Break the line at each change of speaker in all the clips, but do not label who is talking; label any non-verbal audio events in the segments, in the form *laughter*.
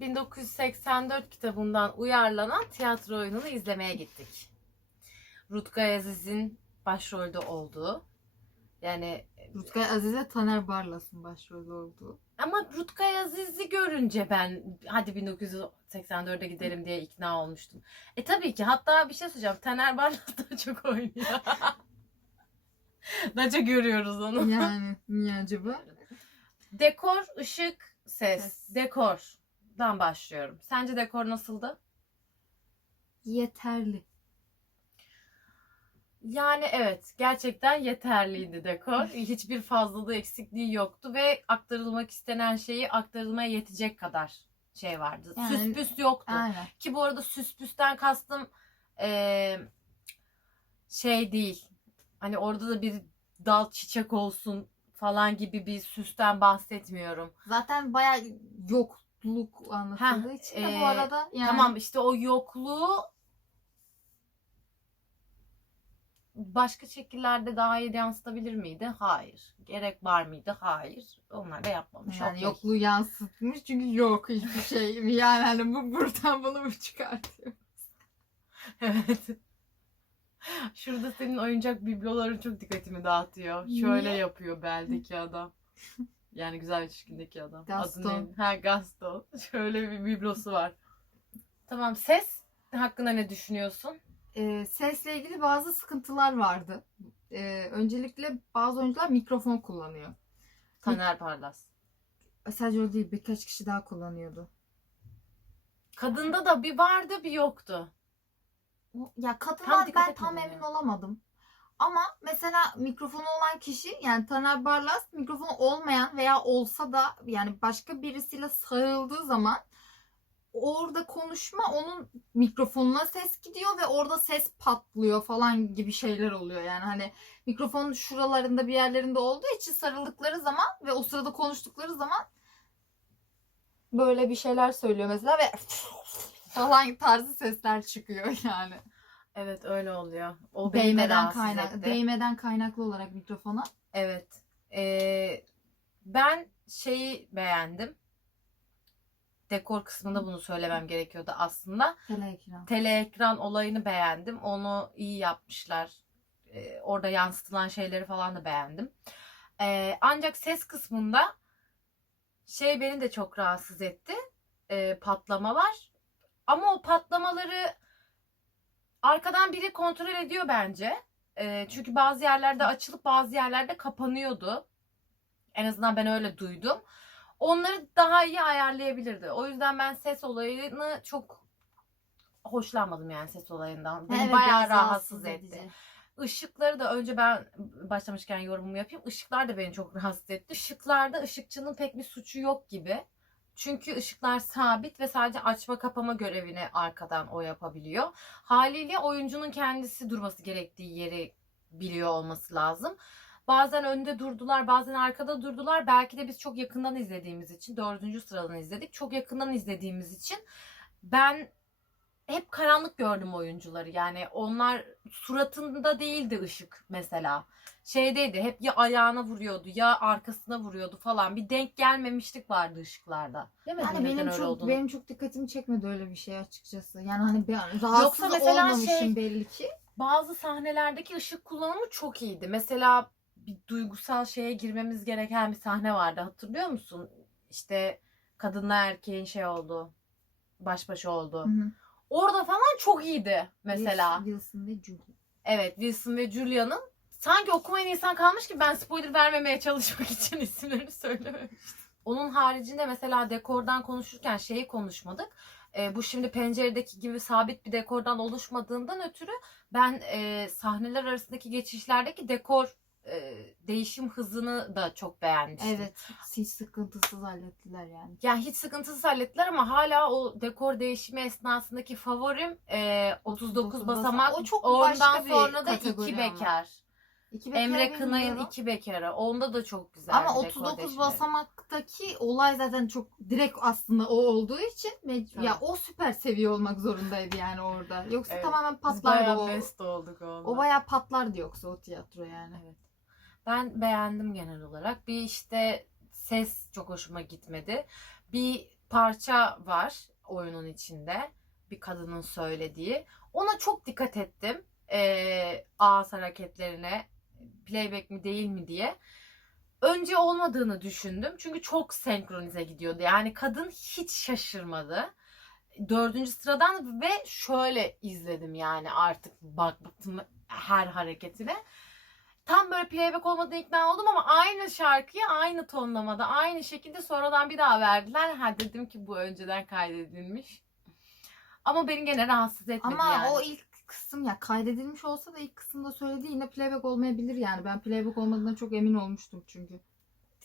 1984 kitabından uyarlanan tiyatro oyununu izlemeye gittik. Rutkay Aziz'in başrolde olduğu. Yani
Rutkay Azize Taner Barlas'ın başrolü olduğu.
ama Rutkay Aziz'i görünce ben hadi 1984'e gidelim diye ikna olmuştum. E tabii ki hatta bir şey söyleyeceğim. Taner Barlas daha çok oynuyor. *laughs* daha çok görüyoruz onu.
Yani niye acaba?
Dekor, ışık, ses.
Ses.
Dekordan başlıyorum. Sence dekor nasıldı?
Yeterli.
Yani evet gerçekten yeterliydi dekor. Hiçbir fazlalığı eksikliği yoktu ve aktarılmak istenen şeyi aktarılmaya yetecek kadar şey vardı.
Yani-
süs püs yoktu.
Aynen.
Ki bu arada süs püsten kastım eee, şey değil. Hani orada da bir dal çiçek olsun falan gibi bir süsten bahsetmiyorum.
Zaten bayağı yokluk anlatıldığı için de bu arada yani
Tamam işte o yokluğu başka şekillerde daha iyi yansıtabilir miydi? Hayır. Gerek var mıydı? Hayır. Onlar da yapmamış.
yani
Okey.
yokluğu yansıtmış çünkü yok hiçbir şey. *laughs* Yani hani bu buradan bunu mu çıkartıyor? *laughs*
Evet. Şurada senin oyuncak bibloların çok dikkatimi dağıtıyor. Şöyle
Niye?
yapıyor beldeki adam. *laughs* Yani güzel ilişkindeki adam. Adı
Gaston.
ne? Ha Gaston. *laughs* Şöyle bir biblosu var. Tamam ses hakkında ne düşünüyorsun?
Ee, sesle ilgili bazı sıkıntılar vardı. Ee, öncelikle bazı oyuncular mikrofon kullanıyor.
Taner Parlas.
Sadece o değil birkaç kişi daha kullanıyordu.
Kadında da bir vardı bir yoktu.
Ya
Tam
kadından
dikkat
ben tam
etmedim
emin
ya.
olamadım. Ama mesela mikrofonu olan kişi yani Taner Barlas mikrofonu olmayan veya olsa da yani başka birisiyle sarıldığı zaman orada konuşma onun mikrofonuna ses gidiyor ve orada ses patlıyor falan gibi şeyler oluyor. Yani hani mikrofonun şuralarında bir yerlerinde olduğu için sarıldıkları zaman ve o sırada konuştukları zaman böyle bir şeyler söylüyor mesela ve *laughs* falan tarzı sesler çıkıyor yani.
Evet öyle oluyor. O beni de
Değmeden
rahatsız
kaynak,
etti.
değmeden kaynaklı olarak mikrofona.
Evet. Ee, ben şeyi beğendim. Dekor kısmında bunu söylemem gerekiyordu aslında.
Teleekran.
Teleekran olayını beğendim. Onu iyi yapmışlar. Ee, orada yansıtılan şeyleri falan da beğendim. Ee, ancak ses kısmında şey beni de çok rahatsız etti. Ee, patlamalar. Ama o patlamaları arkadan biri kontrol ediyor bence. Ee, çünkü bazı yerlerde açılıp bazı yerlerde kapanıyordu. En azından ben öyle duydum. Onları daha iyi ayarlayabilirdi. O yüzden ben ses olayını çok hoşlanmadım yani ses olayından. Beni
Evet,
bayağı rahatsız etti.
edici.
Işıkları da önce ben başlamışken yorumumu yapayım. Işıklar da beni çok *laughs* rahatsız etti. Işıklarda ışıkçının pek bir suçu yok gibi. Çünkü ışıklar sabit ve sadece açma kapama görevini arkadan o yapabiliyor. Haliyle oyuncunun kendisi durması gerektiği yeri biliyor olması lazım. Bazen önde durdular, bazen arkada durdular. Belki de biz çok yakından izlediğimiz için, dördüncü sıradan izledik. Çok yakından izlediğimiz için ben hep karanlık gördüm oyuncuları. Yani onlar suratında değildi ışık mesela. Şeydeydi hep ya ayağına vuruyordu ya arkasına vuruyordu falan. Bir denk gelmemişlik vardı ışıklarda. Demedim
Yani
neden
benim çok
olduğunu.
benim çok dikkatimi çekmedi öyle bir şey açıkçası. Yani hani bir rahatsız
mesela
olmamışım
şey-
belli ki.
Bazı sahnelerdeki ışık kullanımı çok iyiydi. Mesela bir duygusal şeye girmemiz gereken bir sahne vardı. Hatırlıyor musun? İşte kadınla erkeğin şey oldu. Baş başa oldu.
Hı hı.
Orada falan çok iyiydi mesela.
Wilson ve Julie.
Evet Wilson ve Julia'nın sanki okumayan insan kalmış ki ben spoiler vermemeye çalışmak için *laughs* isimlerini söylememiştim. Onun haricinde mesela dekordan konuşurken şeyi konuşmadık. E, bu şimdi penceredeki gibi sabit bir dekordan oluşmadığından ötürü ben e, sahneler arasındaki geçişlerdeki dekor e, değişim hızını da çok beğenmiştim.
Evet. Hiç sıkıntısız hallettiler yani.
Yani hiç sıkıntısız hallettiler ama hala o dekor değişimi esnasındaki favorim e, 39
39
basamak.
O çok
Ondan
başka bir
sonra da
kategori
iki
ama.
bekar.
İki
Emre Kınay'ın
bilmiyorum.
iki bekarı. Onda da çok güzel.
Ama
dekor
39
değişimleri.
basamaktaki olay zaten çok direkt aslında o olduğu için mec-
Tabii.
ya o süper seviye olmak zorundaydı yani orada. Yoksa
Evet.
tamamen
Biz
patlardı
bayağı
o.
mest olduk ondan.
O bayağı patlardı yoksa o tiyatro yani.
Evet. Ben beğendim genel olarak. Bir işte ses çok hoşuma gitmedi. Bir parça var oyunun içinde. Bir kadının söylediği. Ona çok dikkat ettim. Ee, ağız hareketlerine playback mi değil mi diye. Önce olmadığını düşündüm. Çünkü çok senkronize gidiyordu. Yani kadın hiç şaşırmadı. Dördüncü sıradan ve şöyle izledim yani artık bak baktım her hareketine. Tam böyle playback olmadığına ikna oldum ama aynı şarkıyı aynı tonlamada aynı şekilde sonradan bir daha verdiler. Ha dedim ki bu önceden kaydedilmiş. Ama beni gene rahatsız etmedi
Ama
yani.
o ilk kısım ya kaydedilmiş olsa da ilk kısımda söylediği yine playback olmayabilir yani. Ben playback olmadığına çok emin olmuştum çünkü.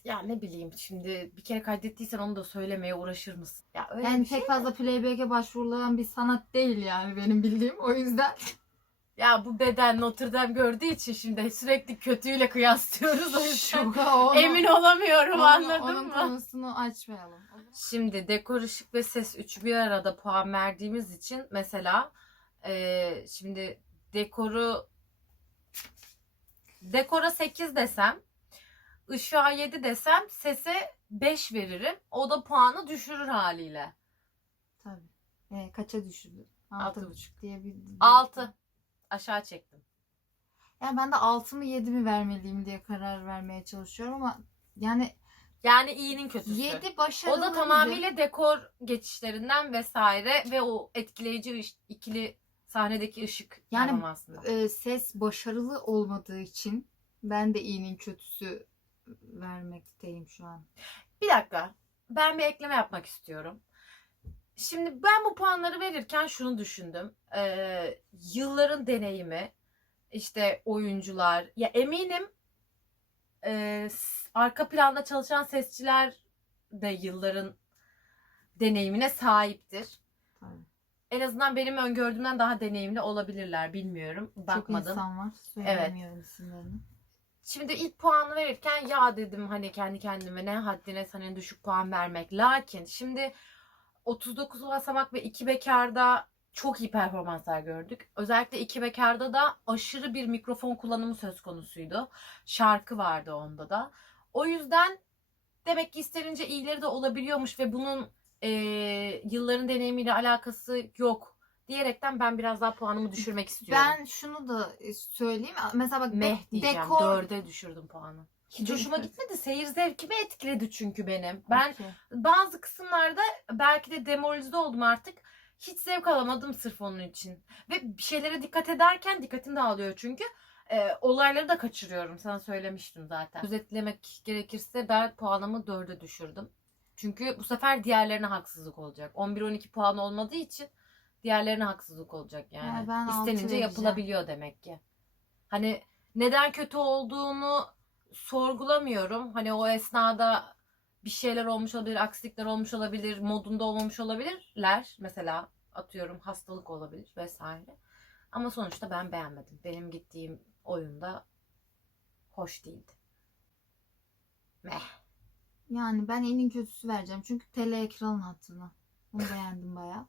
Ya ne bileyim şimdi bir kere kaydettiysen onu da söylemeye uğraşır mısın? Ya öyle
Yani
bir şey
pek fazla playback'e başvurulan bir sanat değil yani benim bildiğim. O yüzden *laughs*
Ya bu beden Notre Dame gördüğü için şimdi sürekli kötüyle kıyaslıyoruz o yüzden.
Onu,
Emin olamıyorum
onu-
anladın
onun
mı?
konusunu açmayalım.
Şimdi dekor, ışık ve ses üçü bir arada puan verdiğimiz için mesela eee, şimdi dekoru dekora 8 desem ışığa 7 desem sese 5 veririm. O da puanı düşürür haliyle.
Tabii. E, kaça düşürdü?
Altı
6,5 diye bir...
6 aşağı çektim.
Yani ben de 6 mı 7 mi vermeliyim diye karar vermeye çalışıyorum ama yani
Yani iyinin kötüsü.
7 başarılı
O da tamamıyla dekor geçişlerinden vesaire ve o etkileyici ikili sahnedeki ışık
Yani,
performansından.
e, ses başarılı olmadığı için ben de iyinin kötüsü vermekteyim şu an.
Bir dakika. Ben bir ekleme yapmak istiyorum. Şimdi ben bu puanları verirken şunu düşündüm. Ee, yılların deneyimi, işte oyuncular. Ya eminim e, arka planda çalışan sesçiler de yılların deneyimine sahiptir. En azından benim öngördüğümden daha deneyimli olabilirler. Bilmiyorum.
Çok
Bakmadım.
insan var. Söylemiyorum isimlerini.
Şimdi ilk puanı verirken ya dedim hani kendi kendime ne haddine sana düşük puan vermek. Lakin şimdi 39 basamak ve 2 bekarda çok iyi performanslar gördük. Özellikle 2 bekarda da aşırı bir mikrofon kullanımı söz konusuydu. Şarkı vardı onda da. O yüzden demek ki istenince iyileri de olabiliyormuş ve bunun eee, yılların deneyimiyle alakası yok diyerekten ben biraz daha puanımı düşürmek istiyorum.
Ben şunu da e, söyleyeyim. Mesela bak
Meh diyeceğim.
dekor
Dörde düşürdüm puanı. Hiç hoşuma gitmedi. Seyir zevkimi etkiledi çünkü benim. Ben
Okey.
bazı kısımlarda belki de demoralize oldum artık. Hiç zevk alamadım sırf onun için. Ve bir şeylere dikkat ederken dikkatim dağılıyor çünkü. Ee, olayları da kaçırıyorum. Sana söylemiştim zaten. Özetlemek gerekirse ben puanımı dörde düşürdüm. Çünkü bu sefer diğerlerine haksızlık olacak. 11-12 puan olmadığı için diğerlerine haksızlık olacak yani.
Ya
İstenince yapılabiliyor demek ki. Hani neden kötü olduğunu sorgulamıyorum. Hani o esnada bir şeyler olmuş olabilir, aksilikler olmuş olabilir, modunda olmamış olabilirler. Mesela atıyorum hastalık olabilir vesaire. Ama sonuçta ben beğenmedim. Benim gittiğim oyunda hoş değildi. Meh.
Yani ben en kötüsü vereceğim. Çünkü tele ekran hatırına. Onu beğendim bayağı.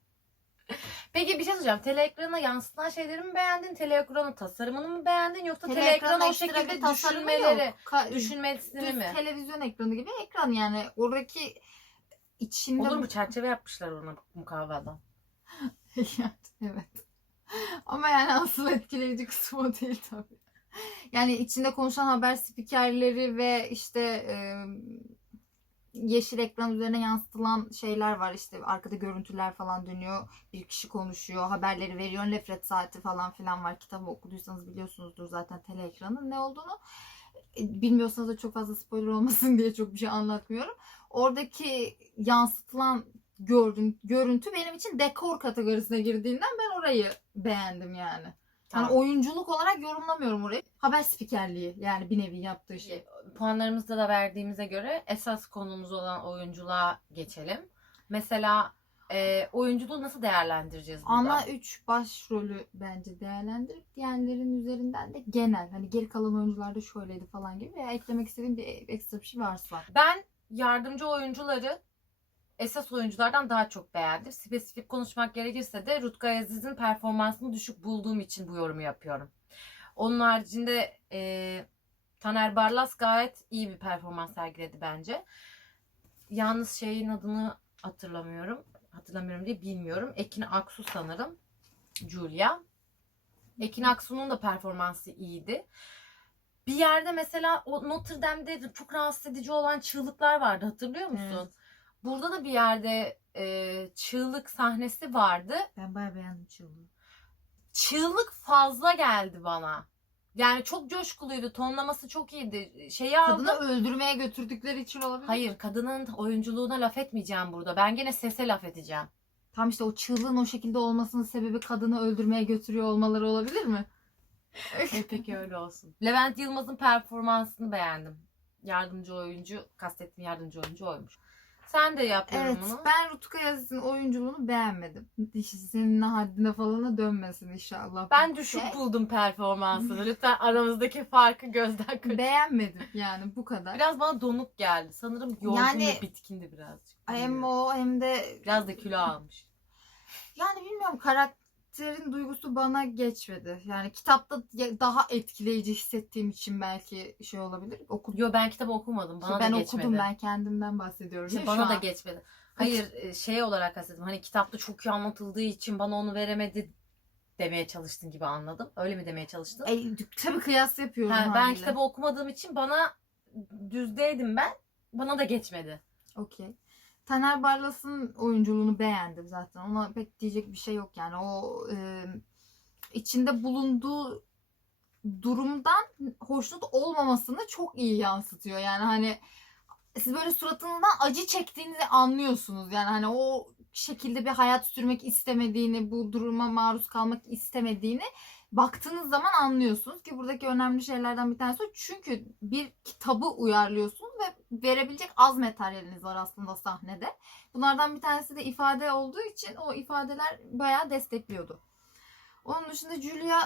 Peki bir şey soracağım. Teleekrana yansıtan şeyleri mi beğendin? Teleekranın tasarımını mı beğendin? Yoksa
Tele ekranın
o şekilde düşünmeleri, düşünmesini mi?
televizyon ekranı gibi ekran yani. Oradaki içinde...
Olur mu? Çerçeve yapmışlar ona mukavvadan. *laughs*
evet. Ama yani asıl etkileyici kısmı o değil tabii. Yani içinde konuşan haber spikerleri ve işte e, yeşil ekran üzerine yansıtılan şeyler var. İşte arkada görüntüler falan dönüyor. Bir kişi konuşuyor, haberleri veriyor. Nefret saati falan filan var. Kitabı okuduysanız biliyorsunuzdur zaten tele ekranın ne olduğunu. E, Bilmiyorsanız da çok fazla spoiler olmasın *laughs* diye çok bir şey anlatmıyorum. Oradaki yansıtılan gördüm, görüntü benim için dekor kategorisine girdiğinden ben orayı beğendim yani.
Tamam.
Yani oyunculuk olarak yorumlamıyorum orayı. Haber spikerliği yani bir nevi yaptığı şey.
Puanlarımızda da verdiğimize göre esas konumuz olan oyunculuğa geçelim. Mesela e, oyunculuğu nasıl değerlendireceğiz burada?
Ana 3 başrolü bence değerlendirip diğerlerin üzerinden de genel hani geri kalan oyuncularda şöyleydi falan gibi veya eklemek istediğim bir ekstra bir şey varsa.
Ben yardımcı oyuncuları esas oyunculardan daha çok beğendim. Spesifik konuşmak gerekirse de Rutkay Aziz'in performansını düşük bulduğum için bu yorumu yapıyorum. Onun haricinde e, Taner Barlas gayet iyi bir performans sergiledi bence. Yalnız şeyin adını hatırlamıyorum. Hatırlamıyorum diye bilmiyorum. Ekin Aksu sanırım. Julia. Ekin Aksu'nun da performansı iyiydi. Bir yerde mesela o Notre Dame'de çok rahatsız edici olan çığlıklar vardı hatırlıyor musun?
Evet.
Burada da bir yerde e, çığlık sahnesi vardı.
Ben bayağı beğendim çığlığı.
Çığlık fazla geldi bana. Yani çok coşkuluydu. Tonlaması çok iyiydi. Şeyi aldım.
Kadını öldürmeye götürdükleri için olabilir.
Hayır kadının oyunculuğuna laf etmeyeceğim burada. Ben gene sese laf edeceğim.
Tam işte o çığlığın o şekilde olmasının sebebi kadını öldürmeye götürüyor olmaları olabilir mi?
E, Peki öyle olsun. *laughs* Levent Yılmaz'ın performansını beğendim. Yardımcı oyuncu, kastettiğim yardımcı oyuncu oymuş. Sen de yap
Evet
yorumunu.
ben Rutka Yazıcı'nın oyunculuğunu beğenmedim. İşte senin haddine falana dönmesin inşallah.
Ben düşük
Şey,
buldum performansını. *laughs* Lütfen aramızdaki farkı gözden kaçır.
Beğenmedim yani bu kadar.
Biraz bana donuk geldi. Sanırım yorgun
Yani-
ve bitkindi birazcık.
hem o hem de
Biraz da kilo almış.
yani bilmiyorum karakterin duygusu bana geçmedi. Yani kitapta daha etkileyici hissettiğim için belki şey olabilir. Okudum.
Yo ben kitabı okumadım. Bana
ben
da geçmedi.
okudum ben kendimden bahsediyorum.
İşte bana da
an.
geçmedi. Hayır e, şey olarak kastettim. Hani kitapta çok iyi anlatıldığı için bana onu veremedi demeye çalıştın gibi anladım. Öyle mi demeye çalıştın?
E, tabii kıyas yapıyorum
Ha, ben kitabı okumadığım için bana düzdeydim ben. Bana da geçmedi.
Okey. Taner Barlas'ın oyunculuğunu beğendim zaten. Ona pek diyecek bir şey yok yani. O e, içinde bulunduğu durumdan hoşnut olmamasını çok iyi yansıtıyor. Yani hani siz böyle suratınızdan acı çektiğinizi anlıyorsunuz. Yani hani o şekilde bir hayat sürmek istemediğini, bu duruma maruz kalmak istemediğini baktığınız zaman anlıyorsunuz ki buradaki önemli şeylerden bir tanesi. Çünkü bir kitabı uyarlıyorsunuz ve verebilecek az materyaliniz var aslında sahnede. Bunlardan bir tanesi de ifade olduğu için o ifadeler bayağı destekliyordu. Onun dışında Julia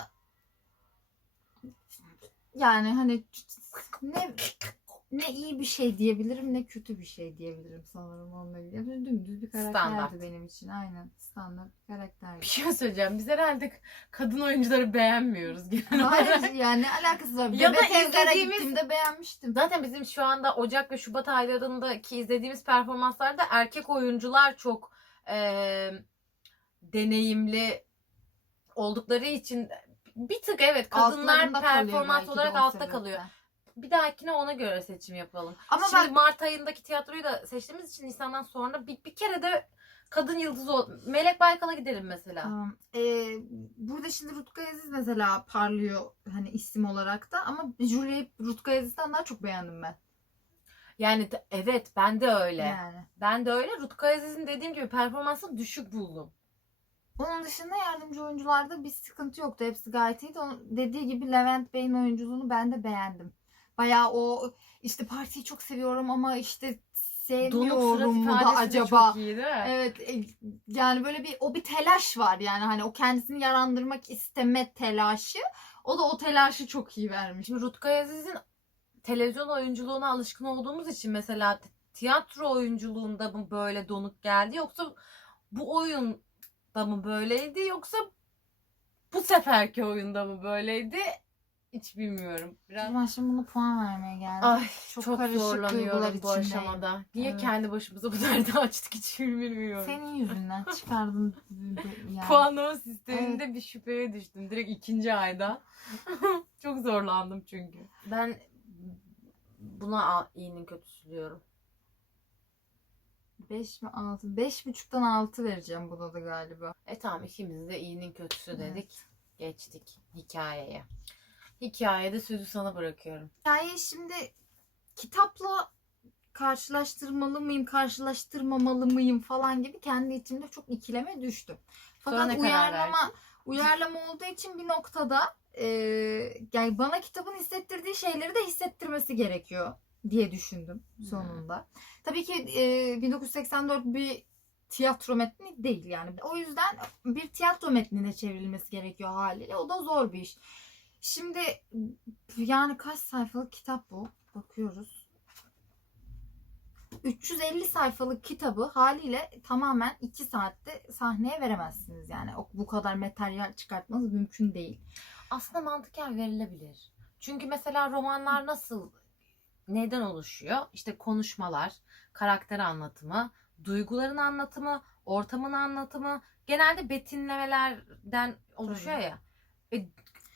yani hani ne ne iyi bir şey diyebilirim ne kötü bir şey diyebilirim sanırım onunla ilgili. Dümdüz bir karakterdi
Standart.
benim için. Aynen standart bir karakterdi.
Bir şey söyleyeceğim. Biz herhalde kadın oyuncuları beğenmiyoruz genel olarak.
Hayır *laughs* yani ne alakası var?
Ya da izlediğimiz-
gittiğimde beğenmiştim.
Zaten bizim şu anda Ocak ve Şubat aylarındaki izlediğimiz performanslarda erkek oyuncular çok eee, deneyimli oldukları için bir tık evet kadınlar
Altlarında
performans olarak altta kalıyor. Bir dahakine ona göre seçim yapalım.
Ama
Şimdi
ben
Mart ayındaki tiyatroyu da seçtiğimiz için Nisan'dan sonra bir, bir kere de kadın yıldız ol. Melek Baykal'a gidelim mesela.
Tamam. Ee, burada şimdi Rutka Aziz mesela parlıyor hani isim olarak da ama Julia'yı Rutka Aziz'den daha çok beğendim ben.
Yani evet ben de öyle.
Yani.
Ben de öyle. Rutkay Aziz'in dediğim gibi performansını düşük buldum.
Onun dışında yardımcı oyuncularda bir sıkıntı yoktu. Hepsi gayet iyiydi. Onun dediği gibi Levent Bey'in oyunculuğunu ben de beğendim. Bayağı o işte partiyi çok seviyorum ama işte sevmiyorum mu da acaba.
çok iyi değil mi?
Evet e, yani böyle bir o bir telaş var yani hani o kendisini yarandırmak isteme telaşı. O da o telaşı çok iyi vermiş.
Şimdi Rutkay Aziz'in televizyon oyunculuğuna alışkın olduğumuz için mesela tiyatro oyunculuğunda mı böyle donuk geldi yoksa bu oyunda mı böyleydi yoksa bu seferki oyunda mı böyleydi hiç bilmiyorum. Biraz
Ben şimdi bunu puan vermeye geldim.
Ay
Çok
çok,
karışık duygular
zorlanıyorum bu
içindeyim.
aşamada. Niye
Evet.
kendi başımıza bu derdi *laughs* açtık hiç bilmiyorum.
Senin yüzünden çıkardın *laughs* yani.
Puanlama sisteminde bir şüpheye düştüm. Direkt ikinci ayda. *laughs* Çok zorlandım çünkü. Ben buna a- iyinin kötüsü diyorum.
5 mi 6? 5.5'tan 6 vereceğim buna da galiba.
E tamam ikimiz de iyinin kötüsü
Evet.
dedik. Geçtik hikayeye. Hikayede sözü sana bırakıyorum.
Hikayeyi şimdi kitapla karşılaştırmalı mıyım, karşılaştırmamalı mıyım falan gibi kendi içimde çok ikileme düştüm. Fakat uyarlama uyarlama olduğu için bir noktada e, yani bana kitabın hissettirdiği şeyleri de hissettirmesi gerekiyor diye düşündüm
Hmm.
sonunda. Tabii ki e, 1984 bir tiyatro metni değil yani. O yüzden bir tiyatro metnine çevrilmesi gerekiyor haliyle. O da zor bir iş. Şimdi yani kaç sayfalık kitap bu? Bakıyoruz. 350 sayfalık kitabı haliyle tamamen 2 saatte sahneye veremezsiniz yani. Bu kadar materyal çıkartmanız mümkün değil.
Aslında mantıken verilebilir. Çünkü mesela romanlar nasıl neyden oluşuyor? İşte konuşmalar, karakter anlatımı, duyguların anlatımı, ortamın anlatımı genelde betimlemelerden oluşuyor
Tabii.
ya. E,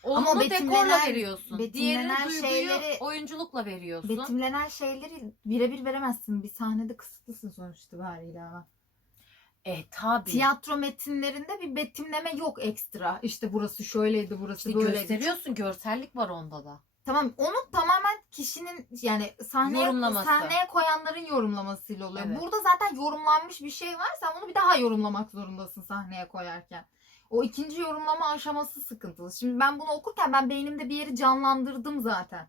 Ama
onu
o
dekorla
betimlenen-
veriyorsun. Diğerini
betimlenen
duyguyu
şeyleri-
oyunculukla veriyorsun.
Betimlenen şeyleri birebir veremezsin. Bir sahnede kısıtlısın sonuçta haliyle ama.
e tabii.
Tiyatro metinlerinde bir betimleme yok ekstra. İşte burası şöyleydi, burası
İşte
böyleydi.
gösteriyorsun görsellik var onda da.
Tamam onu tamamen kişinin yani sahneye,
Yorumlaması.
sahneye koyanların yorumlamasıyla oluyor.
Evet.
Burada zaten yorumlanmış bir şey var. Sen bunu bir daha yorumlamak zorundasın sahneye koyarken. O ikinci yorumlama aşaması sıkıntılı. Şimdi ben bunu okurken ben beynimde bir yeri canlandırdım zaten.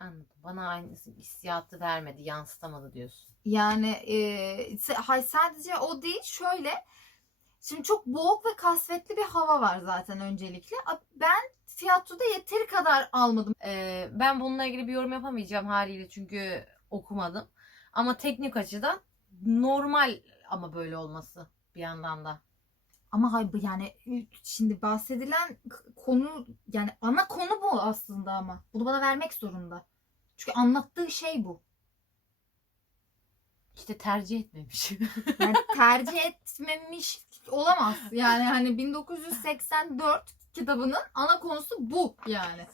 Anladım. Bana aynı hissiyatı vermedi, yansıtamadı diyorsun.
Yani e, hay- sadece o değil şöyle. Şimdi çok boğuk ve kasvetli bir hava var zaten öncelikle. Ben tiyatroda yeteri kadar almadım.
Ee, ben bununla ilgili bir yorum yapamayacağım haliyle çünkü okumadım. Ama teknik açıdan normal ama böyle olması bir yandan da.
Ama hayır yani şimdi bahsedilen konu yani ana konu bu aslında ama. Bunu bana vermek zorunda. Çünkü anlattığı şey bu.
İşte tercih etmemiş. *laughs*
Yani tercih etmemiş olamaz. Yani hani 1984 kitabının ana konusu bu yani.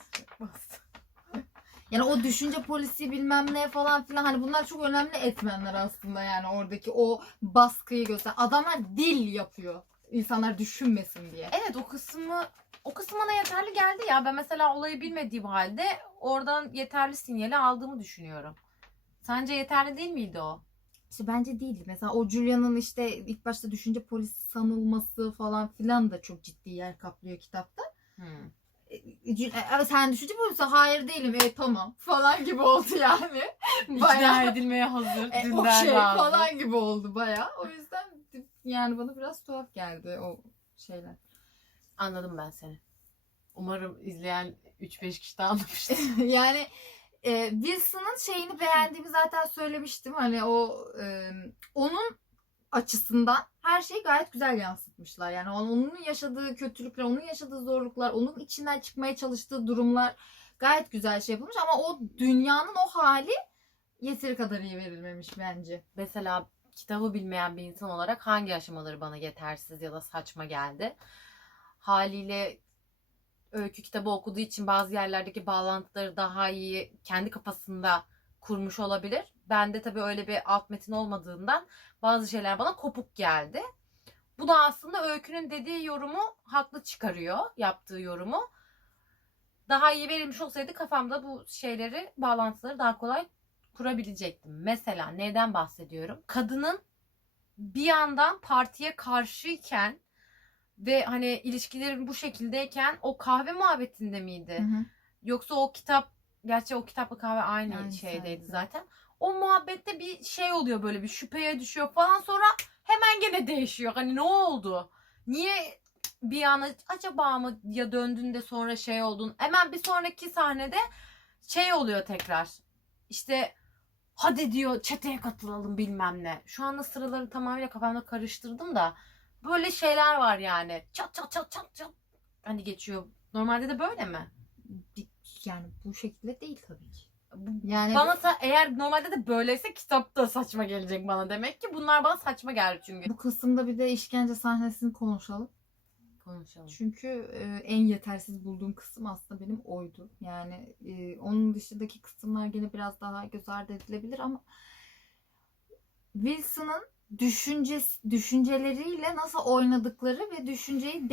Yani o düşünce polisi bilmem ne falan filan hani bunlar çok önemli etmenler aslında yani oradaki o baskıyı göster. Adamlar dil yapıyor. İnsanlar düşünmesin diye.
evet o kısmı o kısım bana yeterli geldi ya. Ben mesela olayı bilmediğim halde oradan yeterli sinyali aldığımı düşünüyorum. Sence yeterli değil miydi o?
İşte bence değildi. Mesela o Julia'nın işte ilk başta düşünce polisi sanılması falan filan da çok ciddi yer kaplıyor kitapta.
Hmm.
E, Jul- e, sen düşünce polisi hayır değilim e tamam falan gibi oldu yani.
İkna
Bayağı
edilmeye hazır.
e, okey
razı.
falan gibi oldu bayağı. O yüzden yani bana biraz tuhaf geldi o şeyler.
Anladım ben seni. Umarım izleyen 3-5 kişi de anlamıştır. *laughs*
yani e, Wilson'ın şeyini beğendiğimi zaten söylemiştim. Hani o e, onun açısından her şeyi gayet güzel yansıtmışlar. Yani onun yaşadığı kötülükler, onun yaşadığı zorluklar, onun içinden çıkmaya çalıştığı durumlar gayet güzel şey yapılmış ama o dünyanın o hali yeteri kadar iyi verilmemiş bence.
Mesela kitabı bilmeyen bir insan olarak hangi aşamaları bana yetersiz ya da saçma geldi? Haliyle öykü kitabı okuduğu için bazı yerlerdeki bağlantıları daha iyi kendi kafasında kurmuş olabilir. Bende tabii öyle bir alt metin olmadığından bazı şeyler bana kopuk geldi. Bu da aslında öykünün dediği yorumu haklı çıkarıyor, yaptığı yorumu. Daha iyi verilmiş olsaydı kafamda bu şeyleri, bağlantıları daha kolay kurabilecektim. Mesela neden bahsediyorum? Kadının bir yandan partiye karşıyken ve hani ilişkilerin bu şekildeyken o kahve muhabbetinde miydi? Yoksa o kitap gerçi o kitapla kahve aynı
Aynı
şeydeydi
zaten.
zaten. O muhabbette bir şey oluyor böyle bir şüpheye düşüyor falan sonra hemen gene değişiyor. Hani ne oldu? Niye bir an acaba mı ya döndün de sonra şey oldun? Hemen bir sonraki sahnede şey oluyor tekrar. İşte hadi diyor çeteye katılalım bilmem ne. Şu anda sıraları tamamıyla kafamda karıştırdım da böyle şeyler var yani. Çat çat çat çat çat. Hani geçiyor. Normalde de böyle mi?
Yani bu şekilde değil tabii ki. Yani
Bana sa- eğer normalde de böyleyse kitapta saçma gelecek bana demek ki. Bunlar bana saçma geldi çünkü.
bu kısımda bir de işkence sahnesini konuşalım.
Konuşalım.
Çünkü e, en yetersiz bulduğum kısım aslında benim oydu. Yani e, onun dışındaki kısımlar gene biraz daha göz ardı edilebilir ama Wilson'ın düşüncesi, düşünceleriyle nasıl oynadıkları ve düşünceyi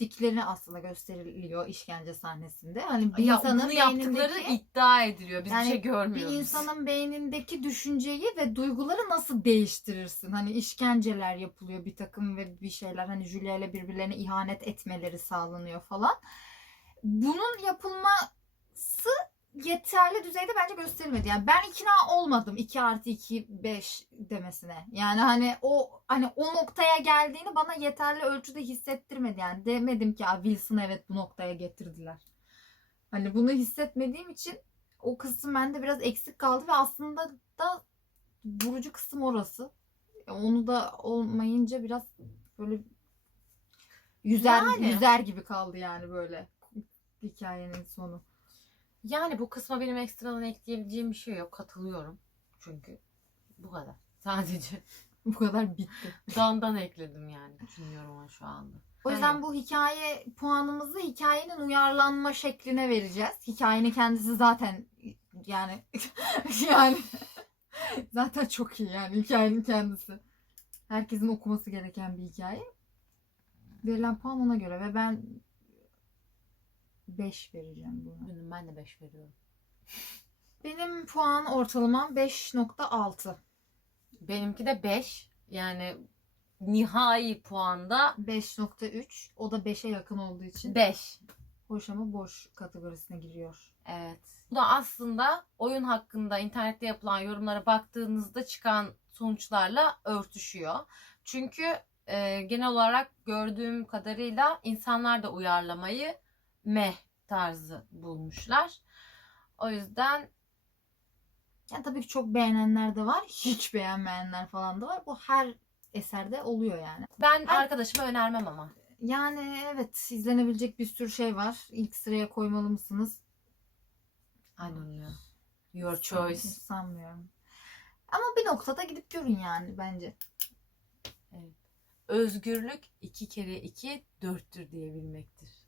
değiştirdikleri aslında gösteriliyor işkence sahnesinde. Hani bir
ya
insanın
bunu yaptıkları iddia ediliyor. Biz
Yani
bir şey
bir
görmüyoruz.
insanın beynindeki düşünceyi ve duyguları nasıl değiştirirsin? Hani işkenceler yapılıyor bir takım ve bir şeyler hani Julia ile birbirlerine ihanet etmeleri sağlanıyor falan. Bunun yapılması yeterli düzeyde bence gösterilmedi. Yani ben ikna olmadım 2 artı 2 5 demesine. Yani hani o hani o noktaya geldiğini bana yeterli ölçüde hissettirmedi. Yani demedim ki "Aa, Wilson evet bu noktaya getirdiler. Hani bunu hissetmediğim için o kısım bende biraz eksik kaldı ve aslında da vurucu kısım orası. Onu da olmayınca biraz böyle yüzer
Yani.
yüzer gibi kaldı yani böyle hikayenin sonu.
Yani bu kısma benim ekstradan ekleyebileceğim bir şey yok. Katılıyorum. Çünkü bu kadar. *laughs* Sadece
Bu kadar bitti.
dandan ekledim yani. Düşünüyorum şu anda.
O yüzden
Aynen.
bu hikaye puanımızı hikayenin uyarlanma şekline vereceğiz. Hikayenin kendisi zaten yani *laughs* yani zaten çok iyi yani hikayenin kendisi. Herkesin okuması gereken bir hikaye. Verilen puan ona göre ve ben 5 vereceğim buna.
Bugün ben de 5 veriyorum.
Benim puan ortalamam 5.6.
Benimki de 5. Yani nihai puanda
5.3. O da 5'e yakın olduğu için
5.
hoş ama boş kategorisine giriyor.
Evet. Bu da aslında oyun hakkında internette yapılan yorumlara baktığınızda çıkan sonuçlarla örtüşüyor. Çünkü e, genel olarak gördüğüm kadarıyla insanlar da uyarlamayı meh tarzı bulmuşlar. O yüzden
Yani tabii ki çok beğenenler de var. Hiç beğenmeyenler falan da var. Bu her eserde oluyor yani.
ben
Ay-
arkadaşıma önermem ama.
Yani evet izlenebilecek bir sürü şey var. İlk sıraya koymalı mısınız?
I don't know. Your choice.
Sanmıyorum. Ama bir noktada gidip görün yani bence.
Özgürlük iki kere iki dörttür diyebilmektir.